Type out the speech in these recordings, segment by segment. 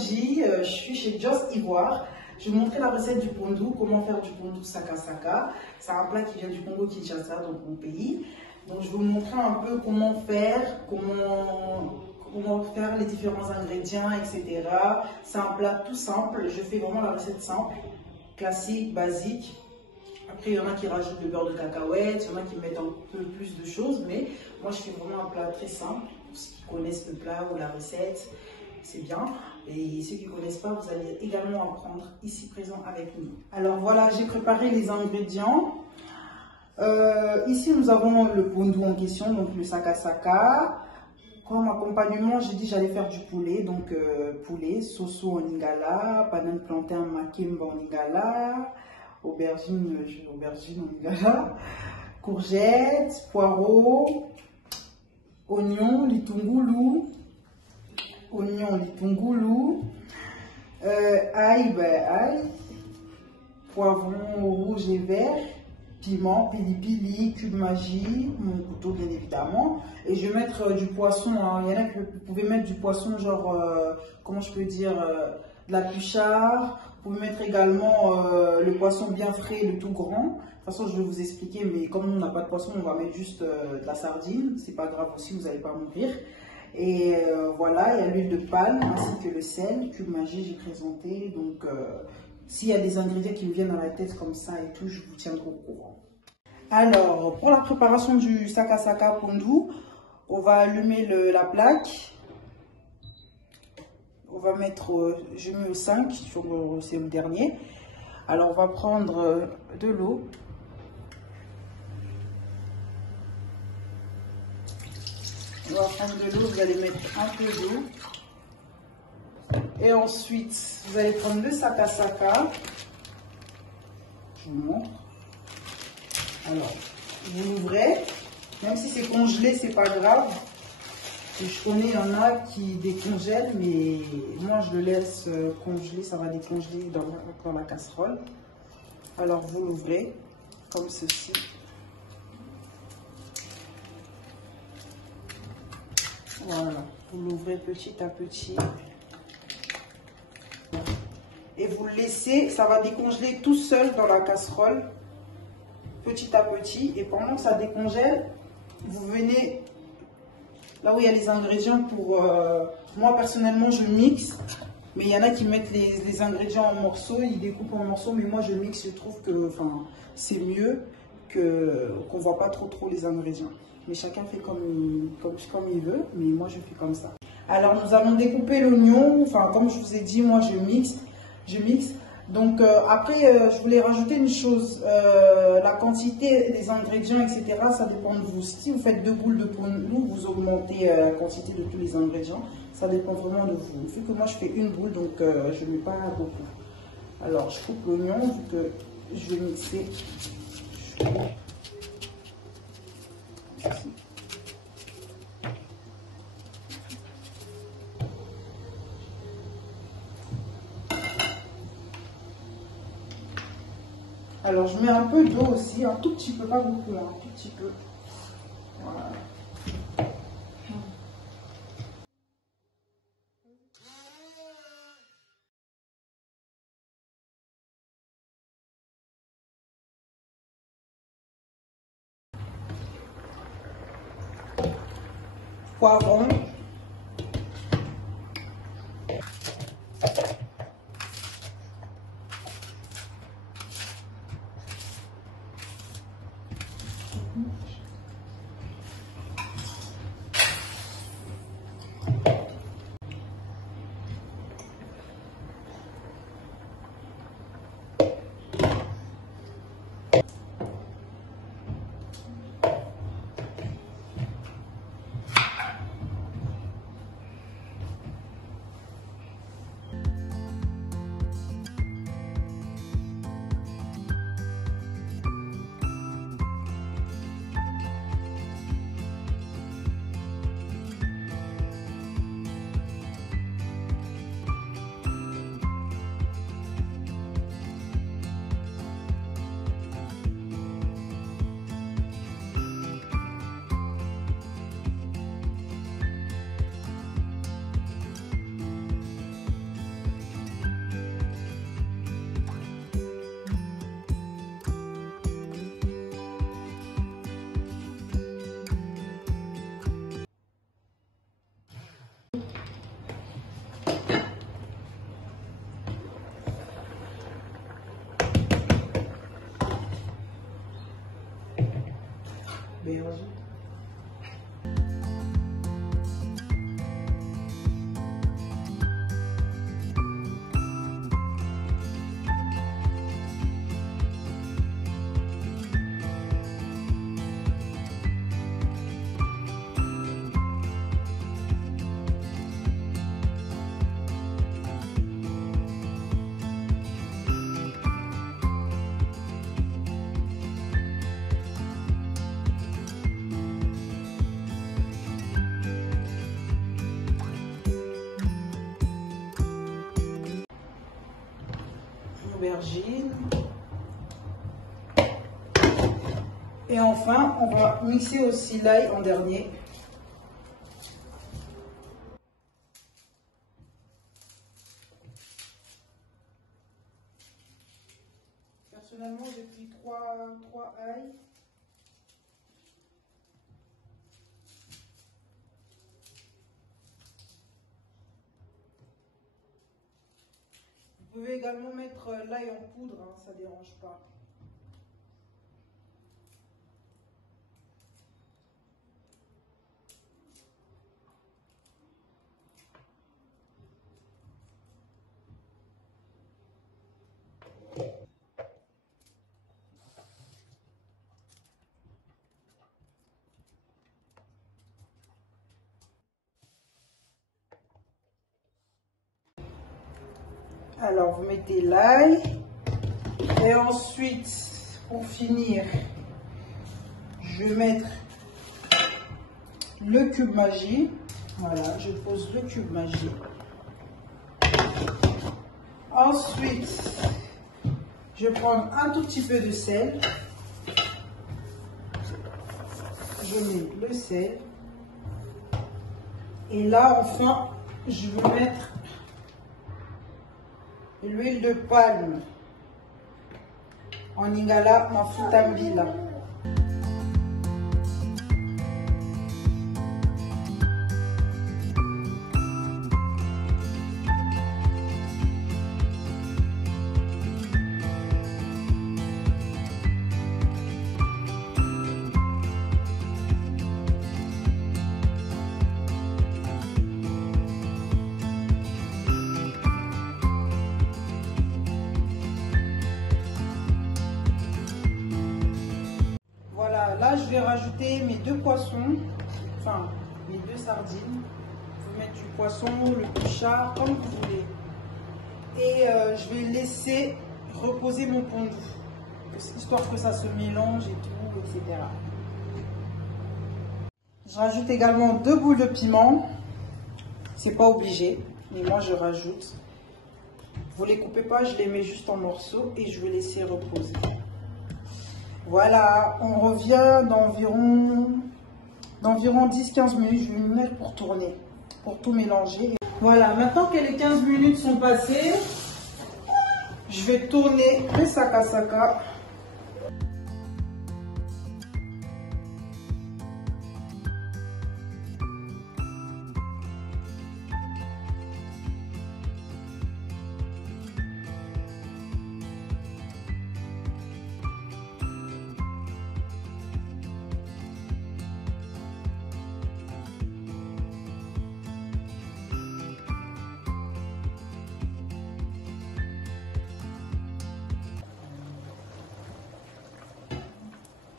Angie, je suis chez Just Ivoire. Je vais vous montrer la recette du pondou, comment faire du pondou saka saka. C'est un plat qui vient du Congo Kinshasa, donc mon pays. Donc je vais vous montrer un peu comment faire les différents ingrédients, etc. C'est un plat tout simple. Je fais vraiment la recette simple, classique, basique. Après, il y en a qui rajoutent le beurre de cacahuète, il y en a qui mettent un peu plus de choses, mais moi je fais vraiment un plat très simple. Pour ceux qui connaissent le plat ou la recette, c'est bien. Et ceux qui ne connaissent pas, vous allez également apprendre ici présent avec nous. Alors voilà, j'ai préparé les ingrédients. Ici, nous avons le pondou en question, donc le saka saka. Comme accompagnement, j'ai dit j'allais faire du poulet, donc poulet, soso en lingala, banane plantain makemba en lingala, aubergine en lingala, courgettes, poireaux, oignons, litungulu, ail, poivron rouge et vert, piment, pili-pili, cube magie, mon couteau bien évidemment. Et je vais mettre du poisson, hein. Il y en a que vous pouvez mettre du poisson genre, comment je peux dire, de la pluchard. Vous pouvez mettre également le poisson bien frais, le tout grand. De toute façon, je vais vous expliquer, mais comme on n'a pas de poisson, on va mettre juste de la sardine. C'est pas grave aussi, vous n'allez pas mourir. Et voilà, il y a l'huile de palme ainsi que le sel, cube magie, j'ai présenté. Donc, s'il y a des ingrédients qui me viennent dans la tête comme ça et tout, je vous tiendrai au courant. Alors, pour la préparation du saka saka pondou, on va allumer la plaque. On va mettre, je mets au 5, c'est le dernier. Alors, on va prendre de l'eau. On va prendre de l'eau, vous allez mettre un peu d'eau. Et ensuite, vous allez prendre le saka saka. Je vous montre. Alors, vous l'ouvrez. Même si c'est congelé, c'est pas grave. Je connais, il y en a qui décongèlent, mais moi je le laisse congeler. Ça va décongeler dans la casserole. Alors, vous l'ouvrez comme ceci. Voilà, vous l'ouvrez petit à petit. Et vous le laissez, ça va décongeler tout seul dans la casserole, petit à petit. Et pendant que ça décongèle, vous venez là où il y a les ingrédients pour... moi, personnellement, je mixe. Mais il y en a qui mettent les ingrédients en morceaux, ils découpent en morceaux. Mais moi, je mixe, je trouve que c'est mieux qu'on ne voit pas trop les ingrédients. Mais chacun fait comme il veut, mais moi, je fais comme ça. Alors, nous allons découper l'oignon. Enfin, comme je vous ai dit, moi, je mixe. Donc après, je voulais rajouter une chose, la quantité des ingrédients, etc. Ça dépend de vous. Si vous faites 2 boules de pondou, vous augmentez la quantité de tous les ingrédients. Ça dépend vraiment de vous. Vu que moi je fais une boule, donc je ne mets pas beaucoup. Alors je coupe l'oignon, vu que je vais mixer. Alors, je mets un peu d'eau aussi, un tout petit peu, pas beaucoup, un tout petit peu. Voilà. Poivron. aubergine. Aubergine. Et enfin, on va mixer aussi l'ail en dernier. Personnellement, j'ai pris 3 ails. Vous pouvez également mettre l'ail en poudre, hein, ça ne dérange pas. Alors, vous mettez l'ail. Et ensuite, pour finir, je vais mettre le cube Maggi. Voilà, je pose le cube Maggi. Ensuite, je vais prendre un tout petit peu de sel. Je mets le sel. Et là, enfin, je vais mettre l'huile de palme en Ingala Mafuta Mbila. Là, je vais rajouter mes 2 poissons, enfin mes 2 sardines. Vous pouvez mettre du poisson, le bouchard, comme vous voulez. Et je vais laisser reposer mon pondu, histoire que ça se mélange et tout, etc. Je rajoute également 2 boules de piment. C'est pas obligé, mais moi je rajoute. Vous les coupez pas, je les mets juste en morceaux et je vais laisser reposer. Voilà, on revient d'environ 10-15 minutes. Je vais me mettre pour tourner, pour tout mélanger. Voilà, maintenant que les 15 minutes sont passées, je vais tourner le sakasaka.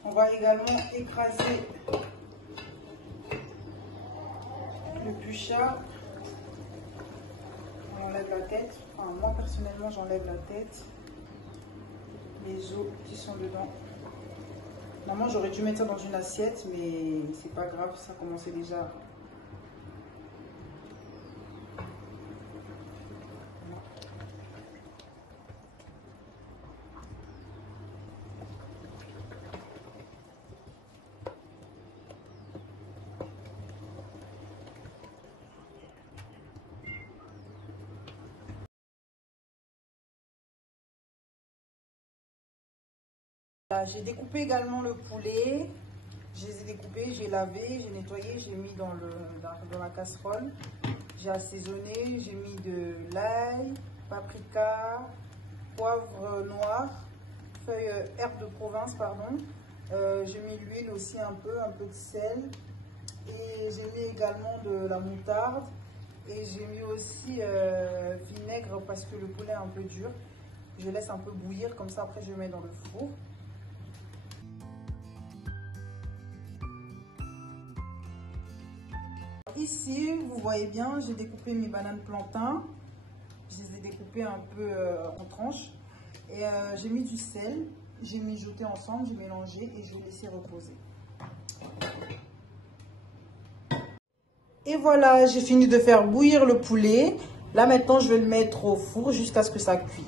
On va également écraser le bûchard. On enlève la tête. Enfin, moi personnellement, j'enlève la tête. Les os qui sont dedans. Normalement, j'aurais dû mettre ça dans une assiette, mais c'est pas grave, ça commençait déjà. J'ai découpé également le poulet. Je les ai découpés, j'ai lavé, j'ai nettoyé, j'ai mis dans la casserole. J'ai assaisonné, j'ai mis de l'ail, paprika, poivre noir, feuilles herbes de Provence, pardon, J'ai mis l'huile aussi un peu de sel. Et j'ai mis également de la moutarde. Et j'ai mis aussi vinaigre parce que le poulet est un peu dur. Je laisse un peu bouillir, comme ça après je mets dans le four. Ici, vous voyez bien, j'ai découpé mes bananes plantains. Je les ai découpées un peu en tranches. Et j'ai mis du sel, j'ai mijoté ensemble, j'ai mélangé et je vais laisser reposer. Et voilà, j'ai fini de faire bouillir le poulet. Là maintenant, je vais le mettre au four jusqu'à ce que ça cuise.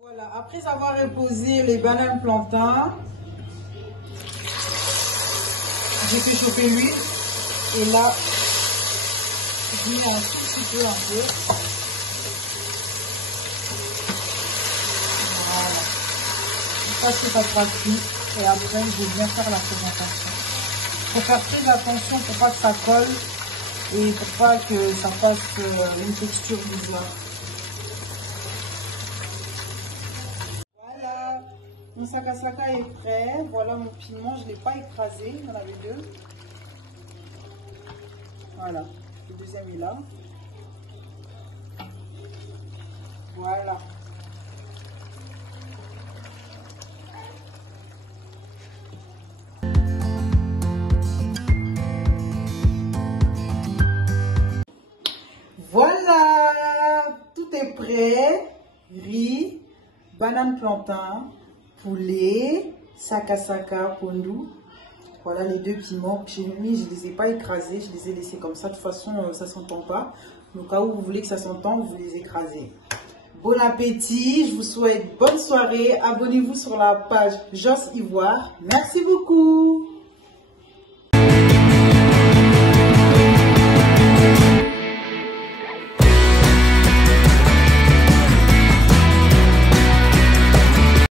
Voilà, après avoir reposé les bananes plantains, j'ai fait chauffer l'huile. Et là, je mets un tout petit peu, Voilà. Jusqu'à ce que ça soit cuit. Et après, je vais bien faire la présentation. Il faut faire très attention pour pas que ça colle et pour pas que ça fasse une texture bizarre. Voilà, mon sakasaka est prêt. Voilà mon piment, je ne l'ai pas écrasé, il y en avait deux. Voilà, le deuxième est là. Voilà. Voilà, tout est prêt. Riz, banane plantain, poulet, sakasaka, pondu. Voilà les deux piments que j'ai mis, je ne les ai pas écrasés, je les ai laissés comme ça. De toute façon, ça ne s'entend pas. Au cas où vous voulez que ça s'entende, vous les écrasez. Bon appétit, je vous souhaite bonne soirée. Abonnez-vous sur la page Joss Ivoire. Merci beaucoup.